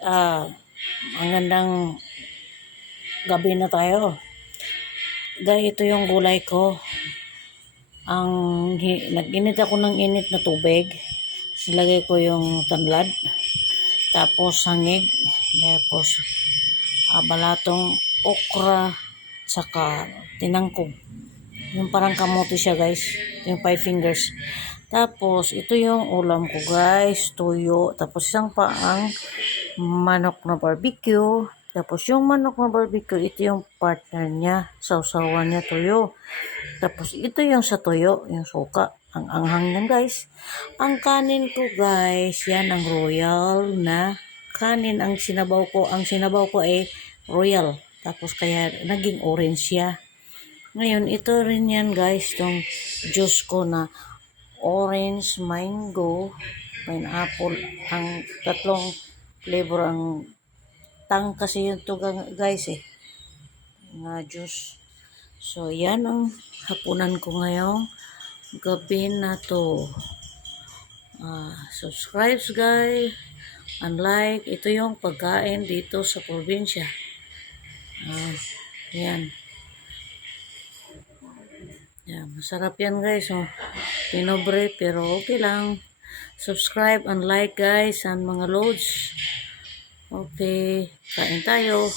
Ah, magandang gabi na tayo. Dahil ito yung gulay ko. Nag-init ako ng init na tubig. Nilagay ko yung tanlad. Tapos hangig. Tapos balatong okra. Saka tinangkog. Yung parang kamote siya guys. Yung 5 fingers. Tapos ito yung ulam ko guys. Tuyo. Tapos isang paang manok na barbecue. Tapos yung manok na barbecue, ito yung partner niya. Sausawan niya tuyo. Tapos ito yung sa tuyo, yung suka. Ang anghang yan guys. Ang kanin ko guys, yan ang royal na kanin. Ang sinabaw ko ay royal. Tapos kaya naging orange siya. Ngayon, ito rin yan guys, itong juice ko na orange, mango, pineapple. Ang tatlong flavor ang tang kasi yun to guys nga juice. So yan ang hapunan ko ngayong gabi na to. Subscribe guys and like. Ito yung pagkain dito sa probinsya. Yan. Yan, masarap yan guys. Pinobre pero okay lang. Subscribe and like guys and mga loads. Okay, kain tayo.